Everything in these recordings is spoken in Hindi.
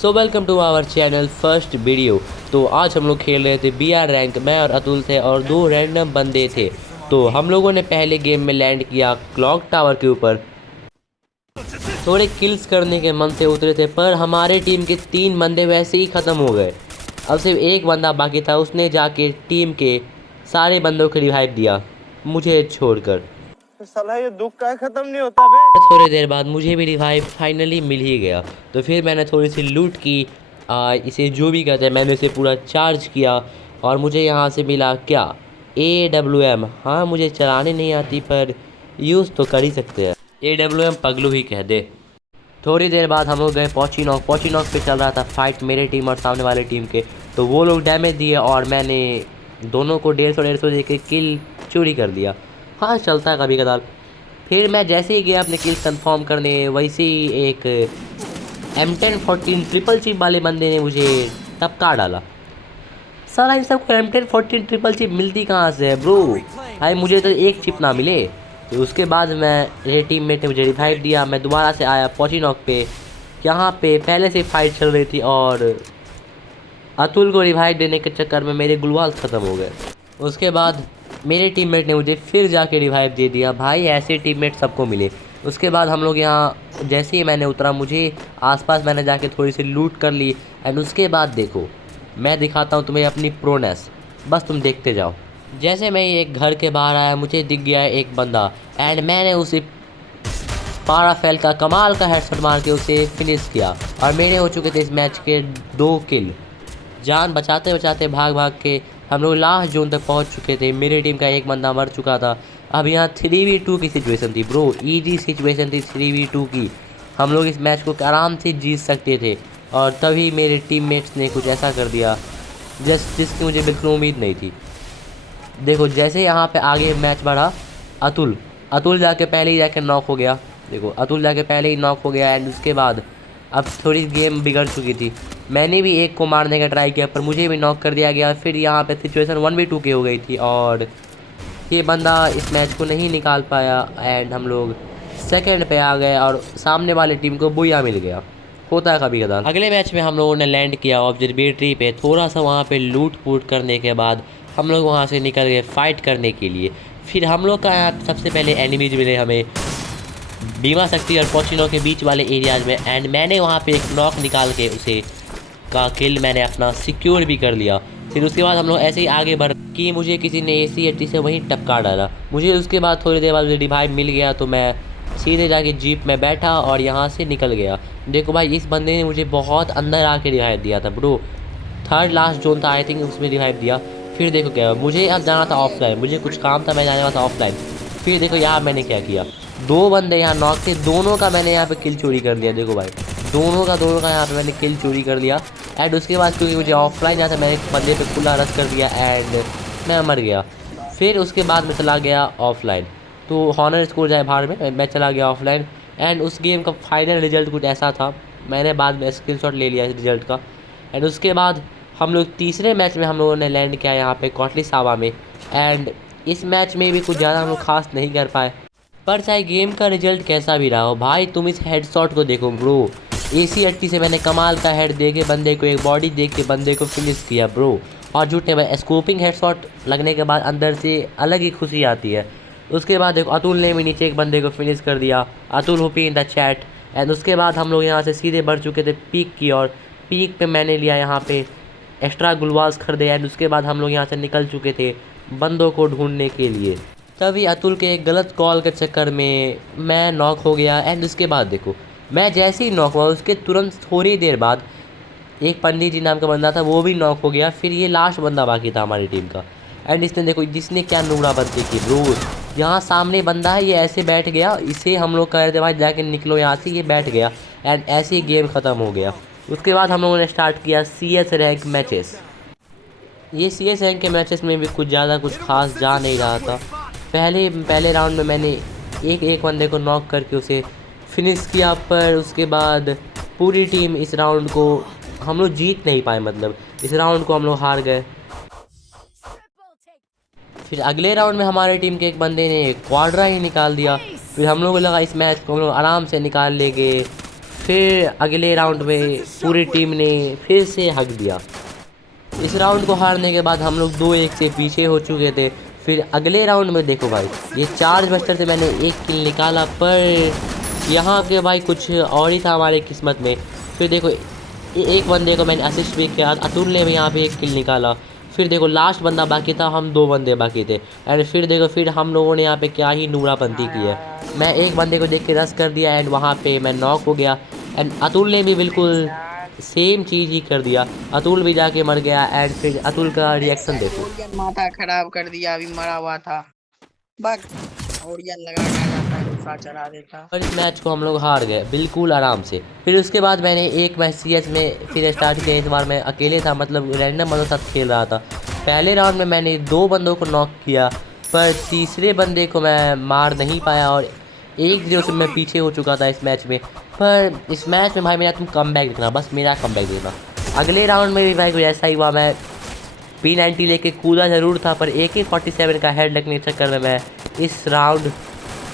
So welcome to our channel first video. तो आज हम लोग खेल रहे थे BR रैंक। मैं और अतुल थे और दो रैंडम बंदे थे। तो हम लोगों ने पहले गेम में लैंड किया क्लॉक टावर के ऊपर। थोड़े किल्स करने के मन से उतरे थे, पर हमारे टीम के 3 बंदे वैसे ही ख़त्म हो गए। अब सिर्फ एक बंदा बाकी था, उसने जाके टीम के सारे बंदों को रिवाइव दिया, मुझे छोड़कर। साला ये दुख का खत्म नहीं होता बे। थोड़ी देर बाद मुझे भी रिवाइव फाइनली मिल ही गया। तो फिर मैंने थोड़ी सी लूट की, इसे जो भी कहते हैं, मैंने इसे पूरा चार्ज किया और मुझे यहाँ से मिला क्या, AWM। हाँ, मुझे चलाने नहीं आती पर यूज़ तो कर ही सकते हैं। AWM पगलू ही कह दे। थोड़ी देर बाद हम लोग गए पोचिनॉक पे चल रहा था फाइट मेरे टीम और सामने वाले टीम के। तो वो लोग डैमेज दिए और मैंने दोनों को 150 दे के किल चोरी कर दिया। हाँ, चलता है कभी कदार। फिर मैं जैसे ही गया अपने किल कंफर्म करने, वैसे ही एक M1014 ट्रिपल चिप वाले बंदे ने मुझे टपका डाला। साला इन सबको M1014 ट्रिपल चिप मिलती कहाँ से है ब्रो? भाई मुझे तो एक चिप ना मिले। तो उसके बाद मेरे टीममेट ने मुझे रिवाइव दिया। मैं दोबारा से आया पोचिनॉक पे। यहाँ पे पहले से फाइट चल रही थी और अतुल को रिवाइव देने के चक्कर में मेरे गुलवाल ख़त्म हो गए। उसके बाद मेरे टीममेट ने मुझे फिर जाके रिवाइव दे दिया। भाई ऐसे टीममेट सबको मिले। उसके बाद हम लोग यहाँ जैसे ही मैंने उतरा, मुझे आसपास मैंने जाके थोड़ी सी लूट कर ली। एंड उसके बाद देखो, मैं दिखाता हूँ तुम्हें अपनी प्रोनेस, बस तुम देखते जाओ। जैसे मैं एक घर के बाहर आया, मुझे दिख गया एक बंदा एंड मैंने उसे पाराफेल का कमाल का हेडशॉट मार के उसे फिनिश किया और मेरे हो चुके थे इस मैच के 2 किल। जान बचाते बचाते भाग भाग के हम लोग लास्ट जोन तक पहुंच चुके थे। मेरी टीम का एक बंदा मर चुका था। अब यहाँ 3v2 की सिचुएशन थी ब्रो, ईजी सिचुएशन थी 3v2 की। हम लोग इस मैच को आराम से जीत सकते थे और तभी मेरे टीममेट्स ने कुछ ऐसा कर दिया जिसकी मुझे बिल्कुल उम्मीद नहीं थी। देखो जैसे यहाँ पे आगे मैच बढ़ा, अतुल जाके पहले ही जाके नॉक हो गया। देखो अतुल जाके पहले ही नॉक हो गया। एंड उसके बाद अब थोड़ी गेम बिगड़ चुकी थी। मैंने भी एक को मारने का ट्राई किया पर मुझे भी नॉक कर दिया गया। फिर यहाँ पे सिचुएशन 1v2 की हो गई थी और ये बंदा इस मैच को नहीं निकाल पाया एंड हम लोग सेकंड पे आ गए और सामने वाली टीम को बुया मिल गया। होता है कभी कदार। अगले मैच में हम लोगों ने लैंड किया ऑब्जर्वेटरी पे। थोड़ा सा वहाँ पे लूट पूट करने के बाद हम लोग वहाँ से निकल गए फाइट करने के लिए। फिर हम लोग का यहाँ सबसे पहले एनिमीज मिले हमें बीमा शक्ति और पोचिनो के बीच वाले एरियाज में। एंड मैंने वहाँ पे एक नॉक निकाल के उसे का किल मैंने अपना सिक्योर भी कर लिया। फिर उसके बाद हम लोग ऐसे ही आगे बढ़ कि मुझे किसी ने AC-80 से वहीं टपका डाला। मुझे उसके बाद थोड़ी देर बाद मुझे रिवाइव मिल गया तो मैं सीधे जाके जीप में बैठा और यहाँ से निकल गया। देखो भाई, इस बंदे ने मुझे बहुत अंदर आके रिवाइव दिया था ब्रो। थर्ड लास्ट जोन था आई थिंक, उसमें रिवाइव दिया। फिर देखो क्या, मुझे अब जाना था ऑफलाइन, मुझे कुछ काम था, मैं जाने वाला था ऑफलाइन। फिर देखो यहाँ मैंने क्या किया, 2 बंदे यहाँ नॉक थे, दोनों का मैंने यहाँ पे किल चोरी कर लिया। देखो भाई, दोनों का यहाँ पे मैंने किल चोरी कर लिया। एंड उसके बाद क्योंकि मुझे ऑफलाइन जाना था, मैंने एक बंदे पे खुला रश कर दिया एंड मैं मर गया। फिर उसके बाद मैं चला गया ऑफलाइन। तो हॉनर स्कोर जाए बाहर में, मैं चला गया ऑफलाइन। एंड उस गेम का फाइनल रिजल्ट कुछ ऐसा था, मैंने बाद में स्क्रीनशॉट ले लिया इस रिजल्ट का। एंड उसके बाद हम लोग तीसरे मैच में हम लोगों ने लैंड किया यहाँ पे कोटली सावा में। एंड इस मैच में भी कुछ ज़्यादा हम लोग खास नहीं कर पाए, पर चाहे गेम का रिजल्ट कैसा भी रहा हो, भाई तुम इस हेडशॉट को देखो ब्रो। AC-80 से मैंने कमाल का हेड दे के बंदे को, एक बॉडी दे के बंदे को फिनिश किया ब्रो। और झूठे में स्कोपिंग हेडशॉट लगने के बाद अंदर से अलग ही खुशी आती है। उसके बाद देखो अतुल ने भी नीचे एक बंदे को फिनिश कर दिया, अतुल होपी इन द चैट। एंड उसके बाद हम लोग यहाँ से सीधे बढ़ चुके थे पीक की और पीक पे मैंने लिया यहाँ पे एक्स्ट्रा गुलवाल्स खरीदे। एंड उसके बाद हम लोग यहाँ से निकल चुके थे बंदों को ढूंढने के लिए। तभी अतुल के एक गलत कॉल के चक्कर में मैं नॉक हो गया। एंड उसके बाद देखो, मैं जैसे ही नॉक हुआ उसके तुरंत थोड़ी देर बाद एक पंडित जी नाम का बंदा था, वो भी नॉक हो गया। फिर ये लास्ट बंदा बाकी था हमारी टीम का। एंड इसने देखो जिसने क्या नूड़ा बंदी की ब्रो, यहाँ सामने बंदा है, ये ऐसे बैठ गया, इसे हम लोग कह रहे थे भाई जाके निकलो यहाँ से, ये बैठ गया। एंड ऐसे ही गेम ख़त्म हो गया। उसके बाद हम लोगों ने स्टार्ट किया CS रैंक मैचेस। ये CS रैंक के मैचेस में भी कुछ ज़्यादा कुछ खास जा नहीं रहा था। पहले राउंड में मैंने एक बंदे को नॉक करके उसे फिनिश किया, पर उसके बाद पूरी टीम इस राउंड को हम लोग जीत नहीं पाए, मतलब इस राउंड को हम लोग हार गए। फिर अगले राउंड में हमारी टीम के एक बंदे ने क्वाड्रा ही निकाल दिया। फिर हम लोगों को लगा इस मैच को हम लोग आराम से निकाल लेंगे। फिर अगले राउंड में पूरी टीम ने फिर से हक दिया। इस राउंड को हारने के बाद हम लोग 2-1 से पीछे हो चुके थे। फिर अगले राउंड में देखो भाई, ये चार्ज बस्टर से मैंने एक किल निकाला, पर यहाँ पे भाई कुछ और ही था हमारे किस्मत में। फिर देखो एक बंदे को मैंने असिस्ट भी किया, अतुल ने भी यहाँ पे एक किल निकाला। फिर देखो लास्ट बंदा बाकी था, हम 2 बंदे बाकी थे। एंड फिर देखो फिर हम लोगों ने यहाँ पे क्या ही नूरापंती की है। मैं एक बंदे को देख के रश कर दिया एंड वहाँ पे मैं नॉक हो गया। एंड अतुल ने भी बिल्कुल सेम चीज़ ही कर दिया, अतुल भी जाके मर गया। एंड फिर अतुल का रिएक्शन देखो। माथा खराब कर दिया, अभी मरा हुआ था बस ओरियन लगा के आ जाता, गुस्सा चढ़ा देता। और इस मैच को हम लोग हार गए बिल्कुल आराम से। फिर उसके बाद मैंने एक मैच CS में फिर स्टार्ट किया। इस बार मैं अकेले था, मतलब रैंडम बंदों के साथ खेल रहा था। पहले राउंड में मैंने 2 बंदों को नॉक किया, पर तीसरे बंदे को मैं मार नहीं पाया और 1-0 से मैं पीछे हो चुका था इस मैच में। पर इस मैच में भाई मेरा तुम कमबैक देखना, बस मेरा कमबैक देखना। अगले राउंड में भी भाई कुछ ऐसा ही हुआ। मैं P90 लेके कूदा ज़रूर था, पर AK-47 का हेड लगने के चक्कर में मैं इस राउंड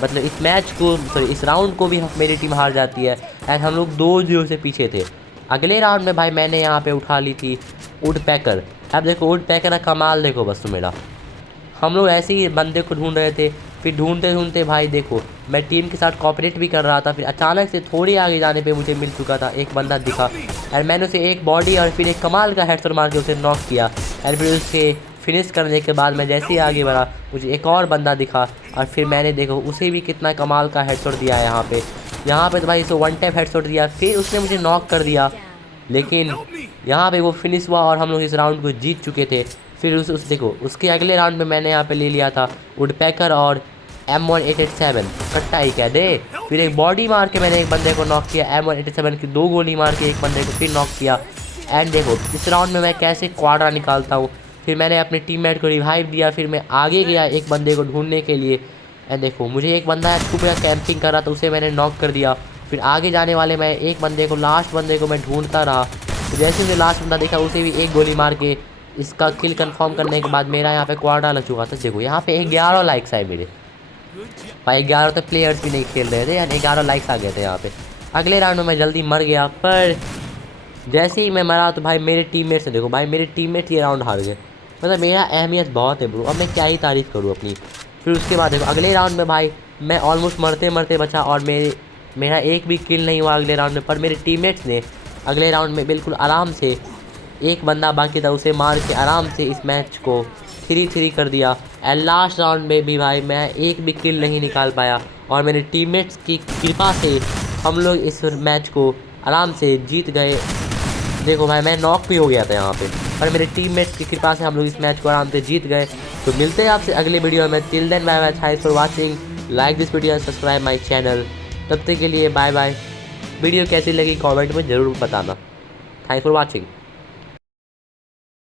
मतलब इस मैच को सॉरी इस राउंड को भी मेरी टीम हार जाती है। एंड हम लोग 2-0 से पीछे थे। अगले राउंड में भाई मैंने यहाँ पे उठा ली थी वुड पैकर। अब देखो वुड पैकर का कमाल देखो बस तो मेरा। हम लोग ऐसे ही बंदे को ढूंढ रहे थे, फिर ढूंढते ढूंढते भाई देखो मैं टीम के साथ कोऑपरेट भी कर रहा था। फिर अचानक से थोड़ी आगे जाने पे मुझे मिल चुका था एक बंदा दिखा, और मैंने उसे एक बॉडी और फिर एक कमाल का हेडशॉट मार के उसे नॉक किया। और फिर उसके फिनिश करने के बाद मैं जैसे ही आगे बढ़ा मुझे एक और बंदा दिखा, और फिर मैंने देखो उसे भी कितना कमाल का हेडशॉट दिया है यहाँ पे तो भाई उसे 1 टैप हेडशॉट दिया, फिर उसने मुझे नॉक कर दिया। लेकिन यहाँ पे वो फिनिश हुआ और हम लोग इस राउंड को जीत चुके थे। फिर उस देखो उसके अगले राउंड में मैंने यहाँ पे ले लिया था वुडपैकर और M1887 कट्टा ही कह दे। फिर एक बॉडी मार के मैंने एक बंदे को नॉक किया, M1887 की 2 गोली मार के एक बंदे को फिर नॉक किया। एंड देखो इस राउंड में मैं कैसे क्वाड्रा निकालता हूँ। फिर मैंने अपने टीममेट को रिवाइव दिया, फिर मैं आगे गया एक बंदे को ढूंढने के लिए। एंड देखो मुझे एक बंदा छुप गया कैंपिंग कर रहा था, उसे मैंने नॉक कर दिया। फिर आगे जाने वाले मैं एक बंदे को लास्ट बंदे को मैं ढूंढता रहा। तो जैसे मुझे लास्ट बंदा देखा उसे भी एक गोली मार के इसका किल कंफर्म करने के बाद मेरा यहाँ पे क्वाड्रा लग चुका था। देखो यहाँ पे 11 लाइक्स आए मेरे भाई, 11 तो प्लेयर्स भी नहीं खेल रहे थे यार, 11 लाइक्स आ गए थे यहाँ पे। अगले राउंड में मैं जल्दी मर गया, पर जैसे ही मैं मरा तो भाई मेरे टीममेट से देखो भाई मेरे टीममेट ये राउंड हार गए। मतलब मेरा अहमियत बहुत है ब्रो, अब मैं क्या ही तारीफ़ करूँ अपनी। फिर उसके बाद देखो अगले राउंड में भाई मैं ऑलमोस्ट मरते मरते बचा और मेरा एक भी किल नहीं हुआ अगले राउंड में। पर मेरे टीममेट्स ने अगले राउंड में बिल्कुल आराम से एक बंदा बाकी था उसे मार के आराम से इस मैच को 3-3 कर दिया। एंड लास्ट राउंड में भी भाई मैं एक भी किल नहीं निकाल पाया, और मेरे टीममेट्स की कृपा से हम लोग इस मैच को आराम से जीत गए। देखो भाई मैं नॉक भी हो गया था यहाँ पे, पर मेरे टीममेट्स की कृपा से हम लोग इस मैच को आराम से जीत गए। तो मिलते हैं आपसे अगले वीडियो में। Till then bye bye, thanks for watching, like this video and subscribe my channel. तब तक के लिए बाय बाय। वीडियो कैसी लगी कमेंट में ज़रूर बताना। Thanks for watching.